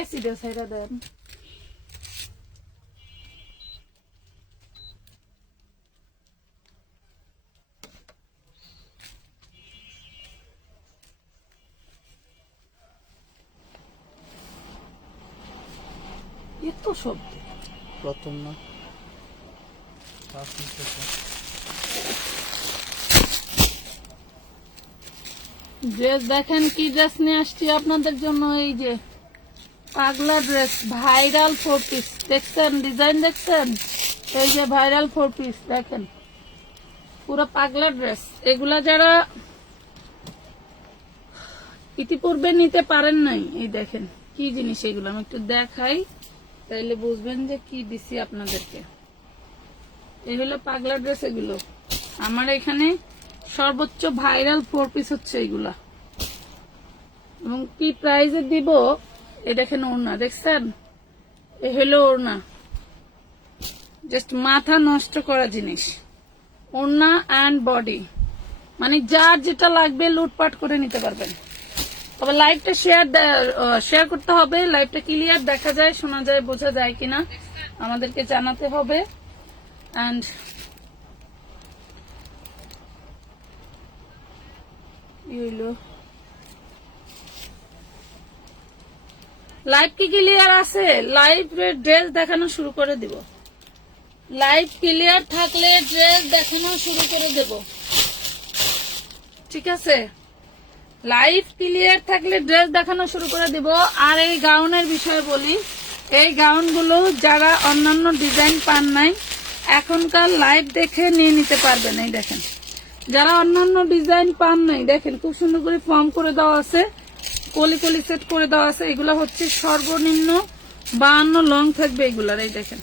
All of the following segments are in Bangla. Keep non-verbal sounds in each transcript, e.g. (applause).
এসিটা সাইডা দেন। এত শব্দ। প্রথম না। ড্রেস দেখেন কি ড্রেস নিয়ে আসছি আপনাদের জন্য এই যে। পাগলা ড্রেস ভাইরাল ফোর পিস দেখছেন ডিজাইন দেখছেন? এই যে ভাইরাল ফোর পিস দেখেন। পুরো পাগলা ড্রেস এগুলা যারা ইতিপূর্বে নিতে পারেন নাই, এই দেখেন, কি জিনিস এগুলো? আমি একটু দেখাই, তাইলে বুঝবেন যে কি দিছি আপনাদেরকে। এই হলো পাগলা ড্রেস এগুলো। আমার এখানে সর্বোচ্চ ভাইরাল ফোর পিস হচ্ছে এগুলা। এবং কি প্রাইজে দিব? এ দেখেন ওড়না, দেখছেন? এ হলো ওড়না। জাস্ট মাথা নষ্ট করা জিনিস। ওড়না অ্যান্ড বডি মানে যার যেটা লাগবে লুটপাট করে নিতে পারবেন। তবে লাইভটা শেয়ার শেয়ার করতে হবে। লাইভটা ক্লিয়ার দেখা যায়, শোনা যায়, বোঝা যায় কিনা। আমাদেরকে জানাতে হবে। অ্যান্ড লাইভ কি ক্লিয়ার আছে? লাইভ ড্রেস দেখানো শুরু করে দিব। লাইভ ক্লিয়ার থাকলে ড্রেস দেখানো শুরু করে দেব। ঠিক আছে? লাইভ ক্লিয়ার থাকলে ড্রেস দেখানো শুরু করে দিব। আর এই গাউনের বিষয়ে বলি, এই গাউনগুলো যারা অন্যান্য ডিজাইন পান নাই, এখনকার লাইভ দেখে নিয়ে নিতে পারবেন এই দেখেন। যারা অন্যান্য ডিজাইন পান নাই, দেখেন, খুব সুন্দর করে ফর্ম করে দেওয়া আছে। কলি কলি সেট করে দেওয়া আছে। এগুলো হচ্ছে সর্বনিম্ন বাহান্ন লং থাকবে এগুলার, এই দেখেন।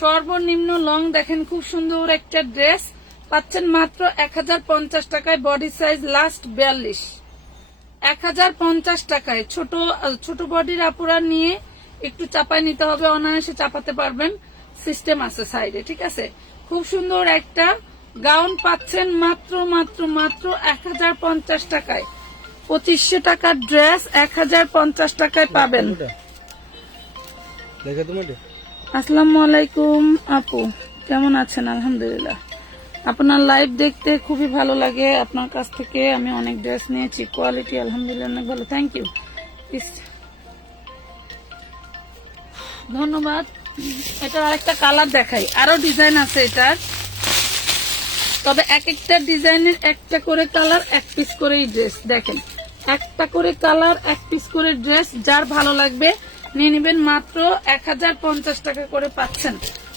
সর্বনিম্ন লং দেখেন, খুব সুন্দর একটা ড্রেস পাচ্ছেন মাত্র এক হাজার পঞ্চাশ টাকায় বডি সাইজ লাস্ট বিয়াল্লিশ। এক টাকায়, ছোট ছোট বডির আপুরা নিয়ে একটু চাপায় নিতে হবে, অনায়াসে চাপাতে পারবেন। সিস্টেম আছে সাইডে ঠিক আছে? খুব সুন্দর একটা গাউন পাচ্ছেন মাত্র মাত্র মাত্র এক হাজার পঞ্চাশ টাকায়। পঁচিশশো টাকার ড্রেস এক হাজার পঞ্চাশ টাকায় পাবেন। আসসালামু আলাইকুম আপু। কেমন আছেন? আলহামদুলিল্লাহ। আপনার লাইভ দেখতে খুবই ভালো লাগে। আপনার কাছ থেকে আমি অনেক ড্রেস নিয়েছি। কোয়ালিটি আলহামদুলিল্লাহ অনেক ভালো। থ্যাংক ইউ ধন্যবাদ। এটার আরেকটা কালার দেখাই। আরও ডিজাইন আছে এটার। তবে এক একটা ডিজাইনের একটা করে কালার এক পিস করেই ড্রেস দেখেন। একটা করে কালার, এক পিস করে ড্রেস যার ভালো লাগবে, নিয়ে নেবেন মাত্র এক হাজার পঞ্চাশ টাকা করে পাচ্ছেন।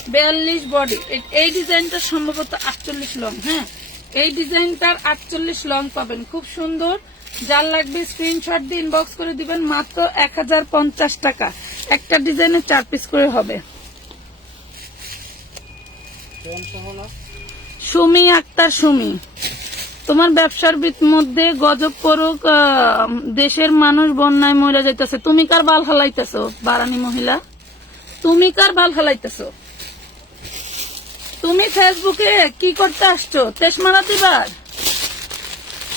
বিয়াল্লিশ বডি এই ডিজাইনটা সম্ভবত আটচল্লিশ লং হ্যাঁ? এই ডিজাইনটার আটচল্লিশ লং পাবেন। খুব সুন্দর। যার লাগবে স্ক্রিনশট দিয়ে ইনবক্স করে দিবেন, মাত্র এক হাজার পঞ্চাশ টাকা। একটা ডিজাইনের চার পিস করে হবে? সুমি আক্তার সুমি। তোমার ব্যবসার মধ্যে গজব করুক দেশের মানুষ বন্যায় মরে যাইতেছে। তুমি কার বাল হালাইতেছো, বারানি মহিলা? তুমি কার বাল হালাইতেছ? তুমি ফেসবুকে কি করতে আসছো? তেসমারা দিবার?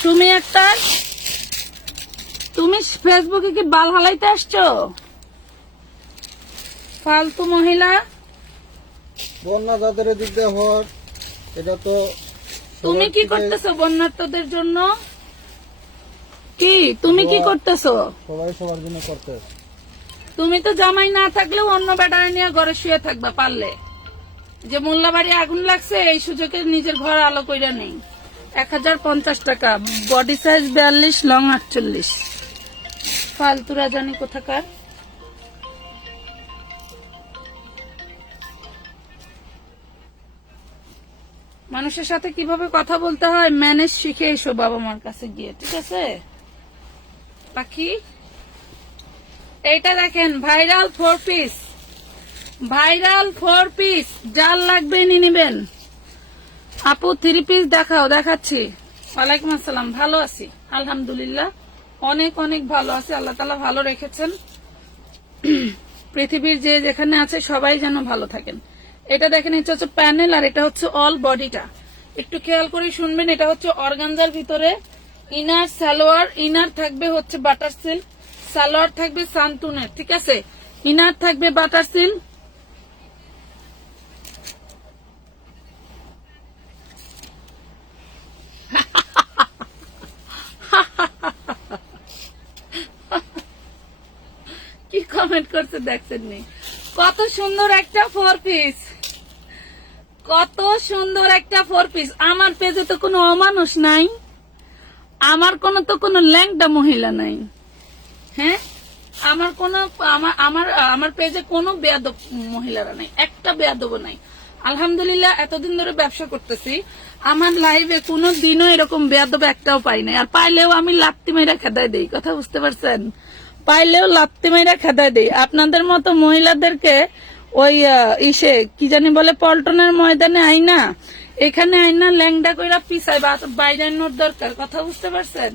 তুমি একটা, তুমি ফেসবুকে কি বাল হালাইতে আসছো? ফালতু মহিলা। বন্যা যাদের দিক দিয়ে এটা তো তুমি কি করতেছো বন্যার্থদের জন্য? কি? তুমি কি করতেছো? সবাই সবার জন্য করতে। তুমি তো জামাই না থাকলেও অন্য ব্যাটারি নিয়ে ঘরে শুয়ে থাকবা পারলে। যে মোল্লাবাড়ি আগুন লাগছে এই সুযোগে নিজের ঘর আলো কইরা নেই। এক হাজার পঞ্চাশ টাকা বডি সাইজ বিয়াল্লিশ লং আটচল্লিশ। ফালতুরা জানি কোথাকার? মানুষের সাথে কীভাবে কথা বলতে হয় ম্যানেজ শিখে এসো বাবা মার কাছে গিয়ে, ঠিক আছে? পাখি? এইটা দেখেন viral four piece viral four piece যার লাগবে নিয়ে নেবেন। আপু থ্রি পিস দেখাও, দেখাচ্ছি। ওয়ালাইকুম আসসালাম, ভালো আছি। আলহামদুলিল্লাহ, অনেক অনেক ভালো আছি। আল্লাহ তালা ভালো রেখেছেন। (clears throat) পৃথিবীর যে যেখানে আছে, সবাই যেন ভালো থাকেন। এটা দেখেন, এটা হচ্ছে প্যানেল আর এটা হচ্ছে অল বডিটা একটু খেয়াল করে শুনবেন, এটা হচ্ছে অর্গানজার ভিতরে। ইনার সালোয়ার ইনার থাকবে হচ্ছে বাটার সিল্ক সালোয়ার থাকবে সান্তুনের, ঠিক আছে? ইনার থাকবে বাটার সিল্ক কি কমেন্ট করছে দেখছেন নি কত সুন্দর একটা ফোর পিস কত সুন্দর একটা ফোর পিস আমার পেজে তো কোনো অমানুষ নাই। আমার কোনো তো কোনো ল্যাংটা মহিলা নাই। হ্যাঁ? আমার কোনো, আমার আমার আমার পেজে কোনো বেয়াদব মহিলারা নাই। একটা বেয়াদব নাই। আলহামদুলিল্লাহ, এতদিন ধরে ব্যবসা করতেছি। আমার লাইভে কোনো দিনও এরকম বেয়াদব একটাও পাই নাই। আর পাইলেও আমি লাত্তি মেয়েরা খেদায় দেই, কথা বুঝতে পারছেন? পাইলেও লাত্তি মেয়েরা খেদায় দেই। আপনাদের মতো মহিলাদেরকে ওই ইসে, কি জানি বলে, পল্টনের ময়দানে আইনা। এখানে আইনা ল্যাংডা কইরা পিসাই বাইরানোর দরকার, কথা বুঝতে পারছেন?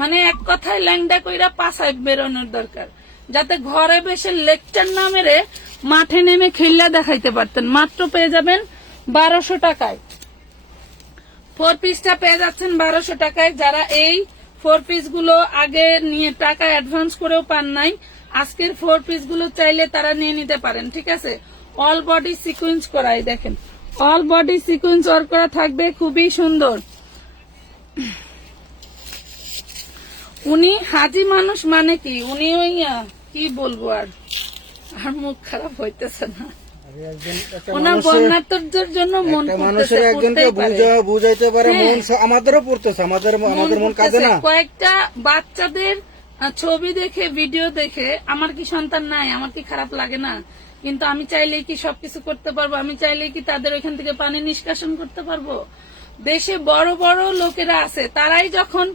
মানে এক কথায় ল্যাংডা কইরা পাসায় বেরোনোর দরকার। যাতে ঘরে বসে লেকচার না মেরে মাঠে নেমে খেললা দেখাইতে পারতেন। মাত্র পেয়ে যাবেন বারোশো টাকায়। ফোর পিসটা পেয়ে যাচ্ছেন বারোশো টাকায়। যারা এই ফোর পিসগুলো আগে নিয়ে টাকা অ্যাডভান্স করেও পান নাই আজকের ফোর পিসগুলো চাইলে তারা নিয়ে নিতে পারেন ঠিক আছে? অল বডি সিকুয়েন্স করাই দেখেন। অল বডি সিকুয়েন্স ওয়ার্ক করা থাকবে খুবই সুন্দর। উনি হাজি মানুষ মানে কি? উনি ওই কি বলব আর? আর মুখ খারাপ হইতেছে না। আরে একজন ওনার মানুষের জন্য মন মানুষের একজনকে বুঝা বুঝাইতে পারে হ্যাঁ। মন আমাদেরও পড়তেছে আমাদের মন না। কয়েকটা বাচ্চাদের ছবি দেখে ভিডিও দেখে, আমার কি সন্তান নাই, আমার কি খারাপ লাগে না? কিন্তু আমি চাইলেই কি সবকিছু করতে পারব? আমি চাইলেই কি তাদের ওইখান থেকে পানি নিষ্কাশন করতে পারব? দেশে বড় বড় লোকেরা আছে, তারাই যখন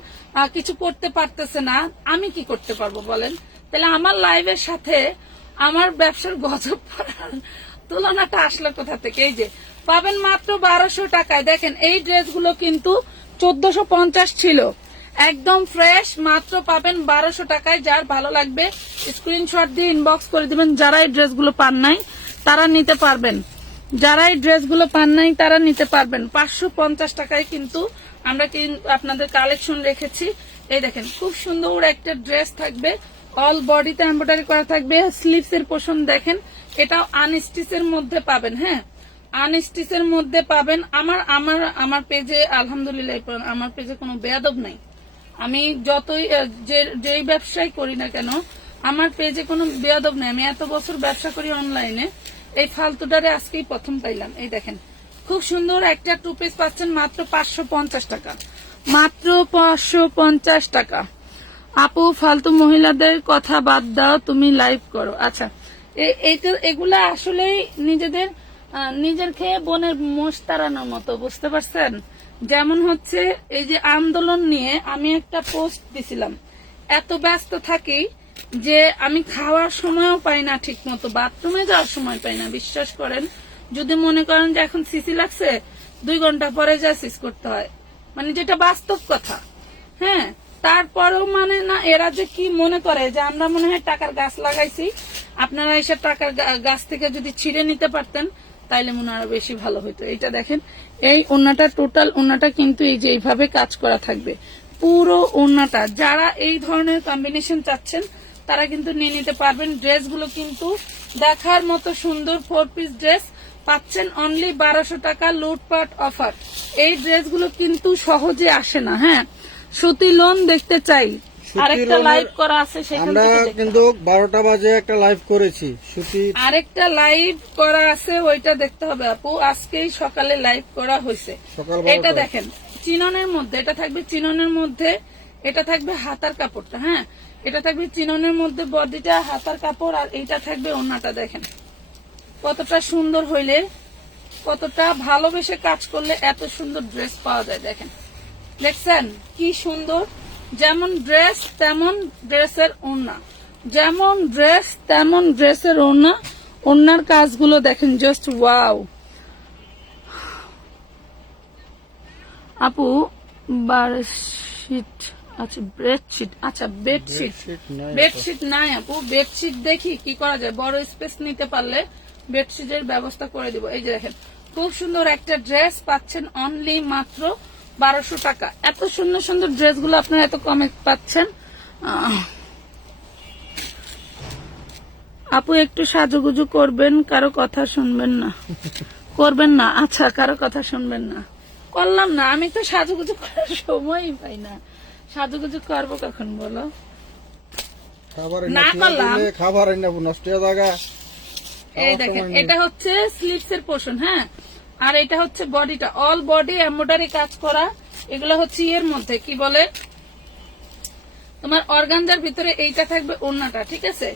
কিছু করতে পারতেছে না, আমি কি করতে পারব বলেন? তাহলে আমার লাইভের সাথে আমার ব্যবসার গজব পড়ার তুলনাটা আসলো কোথা থেকে? এই যে, পাবেন মাত্র বারোশো টাকায়। দেখেন, এই ড্রেসগুলো কিন্তু চোদ্দশো পঞ্চাশ ছিল। একদম ফ্রেশ মাত্র পাবেন বারোশো টাকায়। যার ভালো লাগবে স্ক্রিনশট দিয়ে ইনবক্স করে দিবেন। যারা এই ড্রেসগুলো পান নাই, তারা নিতে পারবেন। যারা এই ড্রেসগুলো পান নাই, তারা নিতে পারবেন। পাঁচশো পঞ্চাশ টাকায় কিন্তু আমরা আপনাদের কালেকশন রেখেছি। এই দেখেন, খুব সুন্দর একটা ড্রেস থাকবে। অল বডিতে এমব্রয়ডারি করা থাকবে। স্লিভস এর পোষণ দেখেন, এটাও আনস্টিচের মধ্যে পাবেন হ্যাঁ? আনস্টিচের মধ্যে পাবেন। আমার আমার আমার পেজে আলহামদুলিল্লাহ আমার পেজে কোনো বেয়াদব নাই। আমি যতই যেই ব্যবসাই করি না কেন, আমার পেজে কোনো বেয়াদব নেই। আমি এত বছর ব্যবসা করি অনলাইনে, এই ফালতুটারে আজকেই প্রথম পাইলাম। এই দেখেন, খুব সুন্দর একটা টু পিস পাচ্ছেন মাত্র পাঁচশো পঞ্চাশ টাকা। মাত্র পাঁচশো পঞ্চাশ টাকা। আপু, ফালতু মহিলাদের কথা বাদ দাও, তুমি লাইভ করো। আচ্ছা এগুলা আসলেই নিজেদের নিজের খেয়ে বোনের মোষ তাড়ানোর মতো, বুঝতে পারছেন? যেমন হচ্ছে, এই যে আন্দোলন নিয়ে আমি একটা পোস্ট দিছিলাম। এত ব্যস্ত থাকি যে আমি খাওয়ার সময়ও পাই না ঠিক মতো বাথরুমে যাওয়ার সময় পাই না, বিশ্বাস করেন। যদি মনে করেন যে এখন সিসি লাগছে, দুই ঘণ্টা পরে যা সিস করতে হয়। মানে যেটা বাস্তব কথা। হ্যাঁ তারপরেও মানে না, এরা যে কি মনে করে, যে আমরা মনে হয় টাকার গাছ লাগাইছি, আপনারা এসে টাকার গাছ থেকে যদি ছিঁড়ে নিতে পারতেন তাইলে মনে হয় বেশি ভালো হতো এটা দেখেন, এই ওনাটা টোটাল ওনাটা কিন্তু এই যে এইভাবে কাজ করা থাকবে। পুরো ওনাটা যারা এই ধরনের কম্বিনেশন চাচ্ছেন, তারা কিন্তু নিয়ে নিতে পারবেন। ড্রেসগুলো কিন্তু দেখার মতো সুন্দর ফোর পিস ড্রেস পাচ্ছেন অনলি বারোশো টাকা লুটপাট অফার এই ড্রেসগুলো কিন্তু সহজে আসে না হ্যাঁ? সুতি লোন দেখতে চাই। আরেকটা লাইভ করা আছে সেখান কিন্তু বারোটা বাজে একটা লাইভ করেছি সুতি আরেকটা লাইভ করা আছে ওইটা দেখতে হবে আপু। আজকেই সকালে লাইভ করা হয়েছে। এটা দেখেন চিননের মধ্যে এটা থাকবে চিননের মধ্যে এটা থাকবে হাতার কাপড়টা হ্যাঁ? এটা থাকবে চিননের মধ্যে বডিটা হাতার কাপড় আর এইটা থাকবে ওন্নাটা দেখেন। কতটা সুন্দর হইলে কতটা ভালোবেসে কাজ করলে এত সুন্দর ড্রেস পাওয়া যায় দেখেন। দেখছেন? কি সুন্দর? যেমন ড্রেস তেমন ড্রেসের ওড়না। যেমন ড্রেস তেমন ড্রেসের ওড়না। ওড়নার কাজগুলো দেখেন জাস্ট ওয়াও আপু বারশিট আচ্ছা বেডশিট আচ্ছা বেডশিট বেডশিট নাই বেডশিট নাই আপু। বেডশিট দেখি কি করা যায়। বড় স্পেস নিতে পারলে বেডশিটের ব্যবস্থা করে দিব। এই যে দেখেন খুব সুন্দর একটা ড্রেস পাচ্ছেন অনলি মাত্র বারোশো টাকা। এত সুন্দর সুন্দর ড্রেসগুলো আপনারা এত কমে পাচ্ছেন। আপু একটু সাজুগুজু করবেন কারও কথা শুনবেন না। করবেন না? আচ্ছা কারও কথা শুনবেন না। করলাম না আমি তো সাজুগুজু করার সময়ই পাই না। সাজুগুজু করব কখন বলো? না না করলাম। খাবার নষ্ট এই দেখেন এটা হচ্ছে স্লিপস এর পোষণ হ্যাঁ? আর এটা হচ্ছে বডিটা অল বডি এমব্রয়ডারি কাজ করা, এগুলো হচ্ছে এর মধ্যে, কি বলে? তোমার অর্গানজার ভিতরে এইটা থাকবে ওড়নাটা, ঠিক আছে?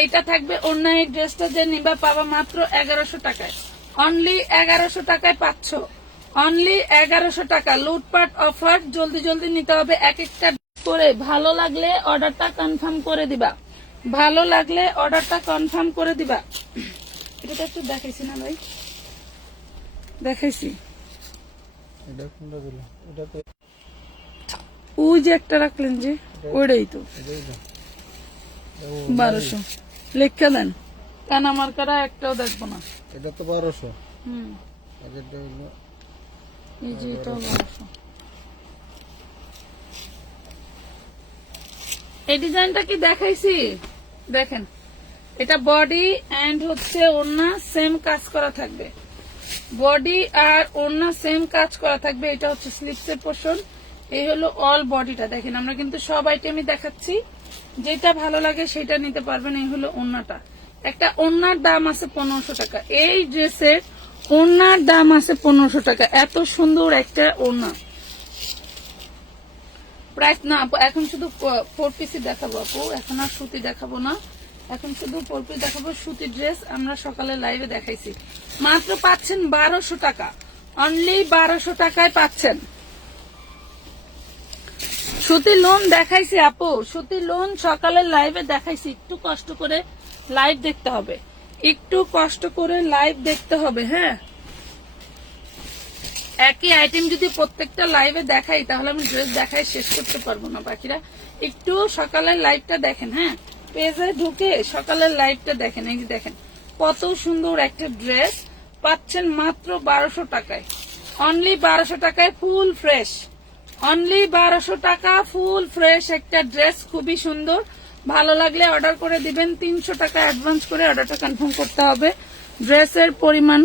এইটা থাকবে ওড়না, এই ড্রেসটা যে নিবা পাবা মাত্র এগারোশো টাকায়। অনলি এগারোশো টাকায় পাচ্ছ। অনলি এগারোশো টাকা। লুটপাট, অফার, জলদি জলদি নিতে হবে। এক একটা করে ভালো লাগলে অর্ডারটা কনফার্ম করে দিবা। ভালো লাগলে অর্ডারটা কনফার্ম করে দিবা। (clears throat) এটা তো একটু দেখাইছি না ভাই। দেখাইছি। এটা কোনটা দিল? এটা তো ওই যে একটা রাখলেন যে ওইটাই তো। বারোশো। লেখা দেন কেন আমার কারা একটাও দেখব না। এটা তো বারোশো। হুম। এই যে এটাও বারোশো। এই ডিজাইনটা কি দেখাইছি? দেখেন। এটা বডি এন্ড হচ্ছে ওড়না সেম কাজ করা থাকবে। বডি আর ওড়না সেম কাজ করা থাকবে, এটা হচ্ছে স্লিপসের পোর্শন এই হলো অল বডিটা, দেখেন, আমরা কিন্তু সব আইটেমই দেখাচ্ছি। যেটা ভালো লাগে সেটা নিতে পারবেন, এই হলো ওড়নাটা। একটা ওড়নার দাম আছে পনেরোশো টাকা। এই ড্রেসের ওড়নার দাম আছে পনেরোশো টাকা। এত সুন্দর একটা ওড়না। প্রাইস না এখন শুধু ফোর পিসি দেখাবো, আপু। এখন আর সুতি দেখাবো না। এখন শুধু ফোর পিস দেখাবো সুতি ড্রেস আমরা সকালে লাইভে দেখাইছি। মাত্র পাচ্ছেন বারোশো টাকা। অনলি বারোশো টাকায় পাচ্ছেন। সুতি লোন দেখাইছি আপু। সুতি লোন সকালে লাইভে দেখাইছি। একটু কষ্ট করে লাইভ দেখতে হবে। একটু কষ্ট করে লাইভ দেখতে হবে হ্যাঁ? একই আইটেম যদি প্রত্যেকটা লাইভে দেখাই, তাহলে আমি ড্রেস দেখাই শেষ করতে পারব না বাকিরা। একটু সকালের লাইভটা দেখেন হ্যাঁ? পেজে ঢুকে সকালের লাইভটা দেখেন, এই দেখেন। কত সুন্দর একটা ড্রেস পাচ্ছেন মাত্র বারোশো টাকায়। অনলি বারোশো টাকায় ফুল ফ্রেশ অনলি বারোশো টাকা ফুল ফ্রেশ একটা ড্রেস, খুবই সুন্দর। ভালো লাগলে অর্ডার করে দিবেন। তিনশো টাকা অ্যাডভান্স করে অর্ডারটা কনফার্ম করতে হবে। ড্রেসের পরিমাণ।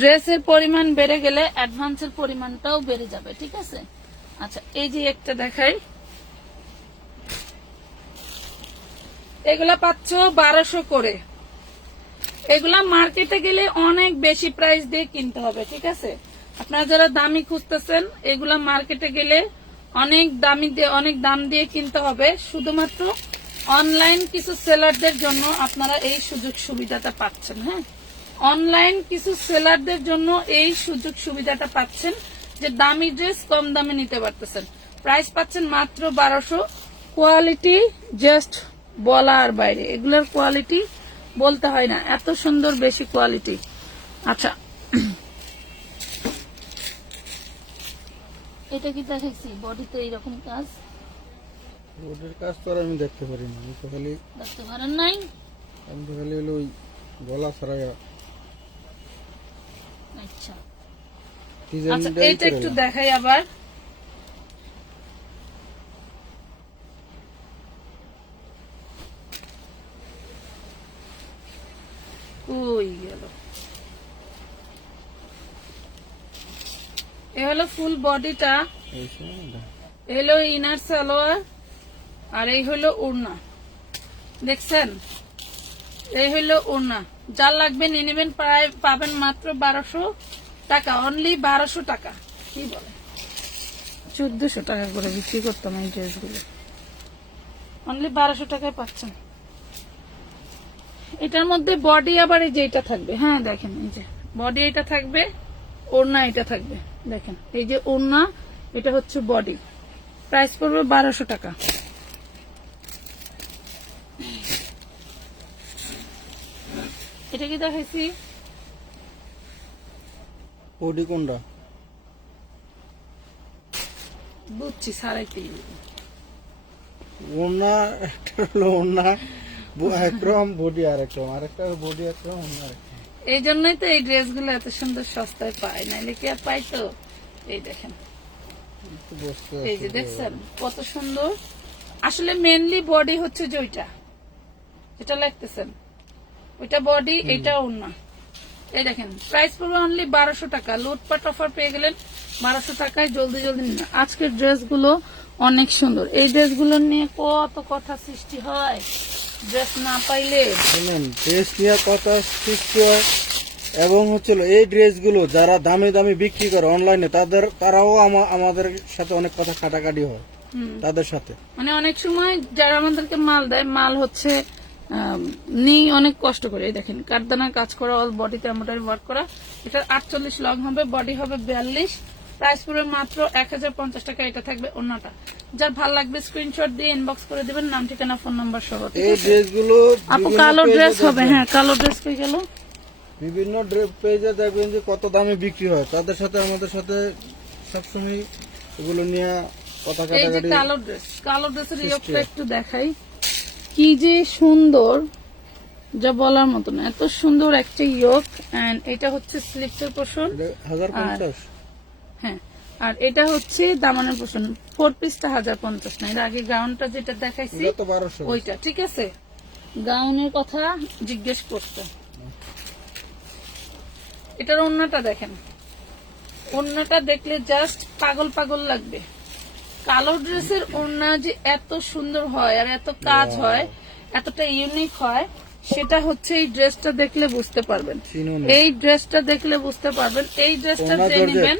ড্রেসের পরিমাণ বেড়ে গেলে অ্যাডভান্সের পরিমাণটাও বেড়ে যাবে, ঠিক আছে? আচ্ছা এই যে একটা দেখাই। এগুলা পাচ্ছ বারোশো করে। এগুলা মার্কেটে গেলে অনেক বেশি প্রাইস দিয়ে কিনতে হবে, ঠিক আছে? আপনারা যারা দামি খুঁজতেছেন, এগুলা মার্কেটে গেলে অনেক দামি দিয়ে, অনেক দাম দিয়ে কিনতে হবে। শুধুমাত্র অনলাইন কিছু সেলারদের জন্য আপনারা এই সুযোগ সুবিধাটা পাচ্ছেন হ্যাঁ? অনলাইন কিছু সেলারদের জন্য এই সুযোগ সুবিধাটা পাচ্ছেন যে দামি ড্রেস কম দামে নিতে পারতেছেন। প্রাইস পাচ্ছেন মাত্র বারোশো। কোয়ালিটি জাস্ট বলার বাইরে। এগুলোর কোয়ালিটি বলতে হয় না। এত সুন্দর বেশি কোয়ালিটি আচ্ছা। এটা কি দেখাইছি? বডিতে এইরকম কাজ? ওদের কাজ তো আর আমি দেখতে পারি না আমি তো খালি দেখতে পারেন নাই? আমি তো খালি হলো ওই গলা ছাড়াই আচ্ছা। আচ্ছা এটা একটু দেখাই আবার। কই গেল। এ হলো ফুল বডিটা এ হলো ইনার সালোয়ার আর এই হলো ওড়না। দেখছেন? এই হলো ওড়না। যার লাগবে নিয়ে নেবেন প্রায় পাবেন মাত্র বারোশো টাকা অনলি বারোশো টাকা। কি বলে? চোদ্দশো টাকা করে বিক্রি করতাম এই ড্রেসগুলো অনলি বারোশো টাকায় পাচ্ছেন। এটার মধ্যে বডি আবার এই যে এটা থাকবে। হ্যাঁ দেখেন এই যে বডি এটা থাকবে ওড়না এটা থাকবে দেখেন। এই যে ওড়না এটা হচ্ছে বডি প্রাইস পড়বে বারোশো টাকা। এটা কি দেখাইছি? ওডি কোনটা? বুঝছি সারাইতেই ওনা একটা হলো ব- একরকম বডি আর আরেকটা বডি একরকম আরেকরকম এই জন্যই তো এই ড্রেসগুলো এত সুন্দর সস্তায় পায়। নাইলে কি আর পাই তো? এই দেখেন। এই যে দেখছেন? কত সুন্দর। আসলে মেনলি বডি হচ্ছে যে ওইটা। যেটা লাগতেছেন ওইটা বডি এইটা ওড়না এই দেখেন প্রাইস পড়বে অনলি বারোশো টাকা। লুটপাট অফার পেয়ে গেলেন বারোশো টাকায় জলদি জলদি নিন। আজকের ড্রেসগুলো অনেক সুন্দর। এই ড্রেসগুলো নিয়ে কত কথা সৃষ্টি হয়। ড্রেস না পাইলে শুনুন ড্রেস নিয়ে কথা হয় এবং হচ্ছিল এই ড্রেসগুলো যারা দামে দামে বিক্রি করে অনলাইনে তাদের তারাও আমা- আমাদের সাথে অনেক কথা কাটাকাটি হয়। তাদের সাথে মানে অনেক সময় যারা আমাদেরকে মাল দেয় মাল হচ্ছে নেই অনেক কষ্ট করে দেখেন কাঠদানা কাজ করা অল বডিতে এমব্রয়ডারি ওয়ার্ক করা এটা আটচল্লিশ লং হবে বডি হবে বিয়াল্লিশ প্রাইস পড়বে মাত্র এক হাজার পঞ্চাশ টাকা। এটা থাকবে অন্যটা যার ভালো লাগবে স্ক্রিনশট দিয়ে ইনবক্স করে দিবেন নাম ঠিকানা ফোন নাম্বার সহ এই ড্রেসগুলো আপু কালো ড্রেস হবে হ্যাঁ কালো ড্রেস কই গেল? বিভিন্ন পেজে দেখবেন যে কত দামে বিক্রি হয়। তাদের সাথে আমাদের সাথে সবসময় এগুলো নিয়ে কথা এই যে কাটাকাটি কালো ড্রেস কালো ড্রেসের ইয়োগটা একটু দেখাই। কি যে সুন্দর যা বলার মতো না। এত সুন্দর একটা ইয়োগ এন্ড এটা হচ্ছে স্লিপসের হাজার পঞ্চাশ। হ্যাঁ। আর এটা হচ্ছে দামানের পোষণ ফোর পিসটা হাজার পঞ্চাশ না। এর আগে গাউনটা যেটা দেখাইছি ওইটা ঠিক আছে? গাউনের কথা জিজ্ঞেস করতো এটার অন্যটা দেখেন। অন্যটা দেখলে জাস্ট পাগল পাগল লাগবে। কালো ড্রেসের ওড়না যে এত সুন্দর হয় আর এত কাজ হয় এতটা ইউনিক হয় সেটা হচ্ছে এই ড্রেসটা দেখলে বুঝতে পারবেন। এই ড্রেসটা দেখলে বুঝতে পারবেন। এই ড্রেসটা যে নেবেন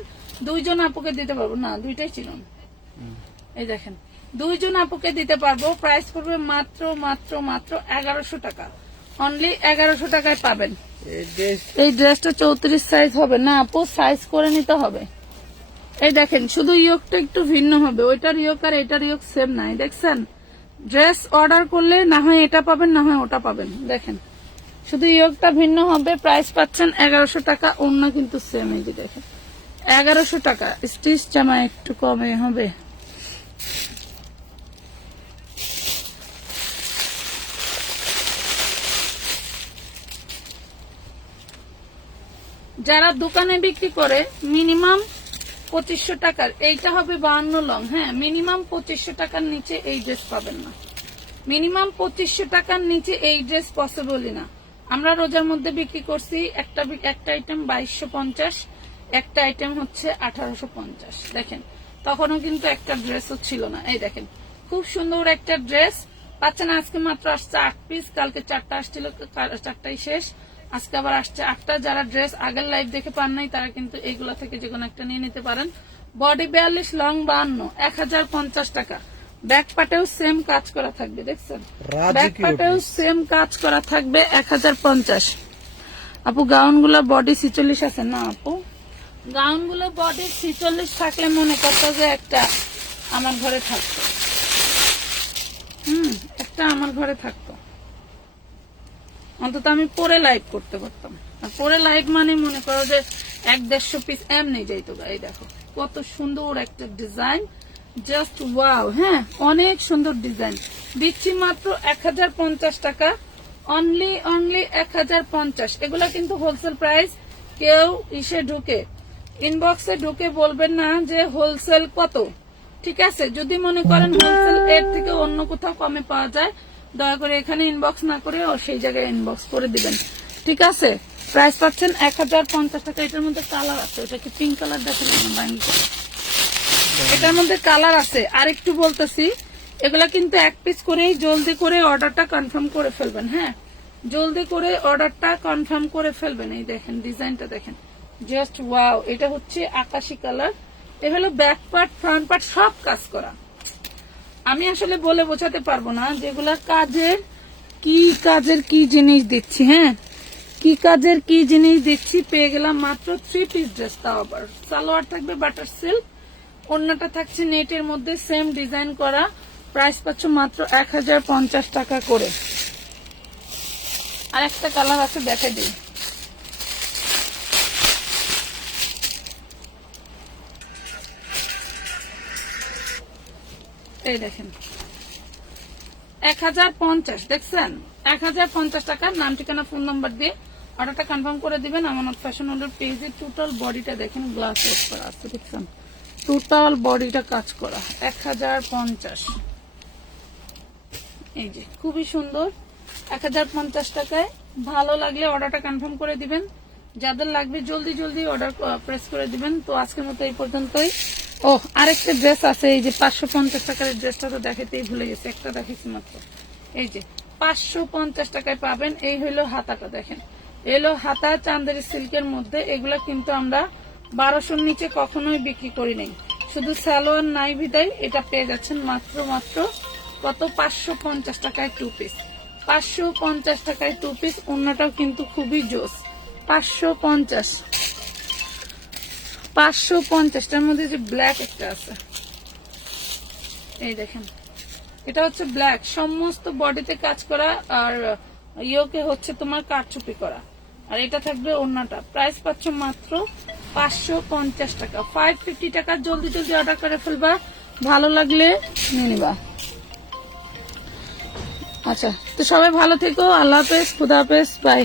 দুইজন আপুকে দিতে পারব। না দুইটাই চিনুন এই দেখেন দুইজন আপুকে দিতে পারব। প্রাইস পড়বে মাত্র মাত্র মাত্র এগারোশো টাকা। অনলি এগারোশো টাকায় পাবেন। এই এই ড্রেসটা চৌত্রিশ সাইজ হবে না আপু সাইজ করে নিতে হবে। এই দেখেন শুধু ইয়োগটা একটু ভিন্ন হবে। ওইটার ইয়োগ আর এটার ইয়োগ সেম নাই। দেখছেন? ড্রেস অর্ডার করলে না হয় এটা পাবেন না হয় ওটা পাবেন। দেখেন শুধু ইয়োগটা ভিন্ন হবে। প্রাইস পাচ্ছেন এগারোশো টাকা অন্য কিন্তু সেম এই যে দেখেন। এগারোশো টাকা। স্টিচ জামা একটু কমে হবে। যারা দোকানে বিক্রি করে, মিনিমাম পঁচিশশো টাকার, এইটা হবে বাহান্ন লং হ্যাঁ মিনিমাম পঁচিশশো টাকার নিচে এই ড্রেস পাবেন না। মিনিমাম পঁচিশশো টাকার নিচে এই ড্রেস পসিবলই না। আমরা রোজার মধ্যে বিক্রি করছি একটা একটা আইটেম বাইশশো পঞ্চাশ একটা আইটেম হচ্ছে আঠারোশো পঞ্চাশ। দেখেন তখনও কিন্তু একটা ড্রেসও ছিল না। এই দেখেন খুব সুন্দর একটা ড্রেস পাচ্ছেন আজকে মাত্র আসছে আট পিস কালকে চারটা আসছিল চারটাই শেষ। আজকে আবার আসছে আটটা। যারা ড্রেস আগের লাইভ দেখে পান নাই তারা কিন্তু এইগুলা থেকে যে কোনো একটা নিয়ে নিতে পারেন। বডি বিয়াল্লিশ লং বান্ন এক হাজার পঞ্চাশ টাকা। ব্যাক পাটেও সেম কাজ করা থাকবে দেখছেন? ব্যাক পাটেও সেম কাজ করা থাকবে এক হাজার পঞ্চাশ। আপু গাউনগুলো বডি ছিচল্লিশ আছে না আপু? গাউনগুলো বডি ছিচল্লিশ থাকলে মনে করতো যে একটা আমার ঘরে থাকতো। হুম, একটা আমার ঘরে থাকতো। অন্তত আমি পরে লাইভ করতে পারতাম। আর পরে লাইভ মানে মনে করো যে এক দেড়শো পিস এমনি যাইতো এই দেখো। কত সুন্দর একটা ডিজাইন জাস্ট ওয়াও হ্যাঁ অনেক সুন্দর ডিজাইন দিচ্ছি মাত্র এক হাজার পঞ্চাশ টাকা অনলি অনলি এক হাজার পঞ্চাশ। এগুলা কিন্তু হোলসেল প্রাইস কেউ ইসে ঢুকে ইনবক্সে ঢুকে বলবেন না যে হোলসেল কত। ঠিক আছে? যদি মনে করেন হোলসেল এর থেকে অন্য কোথাও কমে পাওয়া যায়, দয়া করে এখানে ইনবক্স না করে ও সেই জায়গায় ইনবক্স করে দিবেন। ঠিক আছে? প্রাইস পাচ্ছেন এক হাজার পঞ্চাশ টাকা। এটার মধ্যে কালার আছে। ওটা কি পিঙ্ক কালার দেখেন এটার মধ্যে কালার আছে। আর একটু বলতেছি, এগুলা কিন্তু এক পিস করেই জলদি করে অর্ডারটা কনফার্ম করে ফেলবেন হ্যাঁ? জলদি করে অর্ডারটা কনফার্ম করে ফেলবেন। এই দেখেন ডিজাইনটা দেখেন। জাস্ট ওয়াও এটা হচ্ছে আকাশি কালার। এ হলো ব্যাক পার্ট ফ্রন্ট পার্ট সব কাজ করা। আমি আসলে বলে বোঝাতে পারব না যেগুলা কাজের কি কাজের কি জিনিস দিচ্ছি হ্যাঁ? কি কাজের কি জিনিস দিচ্ছি পেয়ে গেলাম মাত্র থ্রি পিস ড্রেস তাও আবার। সালোয়ার থাকবে বাটার সিল্ক অন্যটা থাকছে নেটের মধ্যে সেম ডিজাইন করা। প্রাইস পাচ্ছ মাত্র এক হাজার পঞ্চাশ টাকা করে। আর একটা কালার আছে দেখে দিই। এই দেখেন। এক হাজার পঞ্চাশ, দেখছেন? এক হাজার পঞ্চাশ টাকার নাম, ঠিকানা ফোন নাম্বার দিয়ে অর্ডারটা কনফার্ম করে দিবেন। আমানত ফ্যাশন ওয়ার্ল্ডের পেজে টোটাল বডিটা দেখেন গ্লাস ওয়ার্ক করা আছে, দেখছেন? টোটাল বডিটা কাজ করা, এক হাজার পঞ্চাশ। এই যে, খুবই সুন্দর। এক হাজার পঞ্চাশ টাকায় ভালো লাগলে অর্ডারটা কনফার্ম করে দিবেন। যাদের লাগবে, জলদি জলদি অর্ডার প্রেস করে দিবেন। তো আজকের মতো এই পর্যন্তই। ও, আরেকটা ড্রেস আছে, এই যে পাঁচশো পঞ্চাশ টাকার ড্রেসটা তো দেখাতেই ভুলে গেছে, একটা দেখেছি মাত্র। এই যে, পাঁচশো পঞ্চাশ টাকায় পাবেন, এই হইল হাতাটা দেখেন। এলো হাতা চান্দেরি সিল্কের মধ্যে, এগুলা কিন্তু আমরা বারোশোর নিচে কখনোই বিক্রি করি নাই। শুধু স্যালোয়ার নাই বিদায়, এটা পেয়ে যাচ্ছেন মাত্র মাত্র কত? পাঁচশো পঞ্চাশ টাকায় টু পিস পাঁচশো পঞ্চাশ টাকায় টু পিস অন্যটাও কিন্তু খুবই জোস। পাঁচশো পঞ্চাশ। পাঁচশো পঞ্চাশটার মধ্যে যে ব্ল্যাক একটা আছে। এই দেখেন। এটা হচ্ছে ব্ল্যাক সমস্ত বডিতে কাজ করা আর ইয়োকে হচ্ছে তোমার কারচুপি করা। আর এটা থাকবে অন্যটা প্রাইস পাচ্ছ মাত্র পাঁচশো পঞ্চাশ টাকা। ফাইভ ফিফটি টাকা। জলদি জলদি অর্ডার করে ফেলবা। ভালো লাগলে নিয়ে নিবা। আচ্ছা তো সবাই ভালো থেকো। আল্লাহ হাফেজ, খুদা হাফেজ। বাই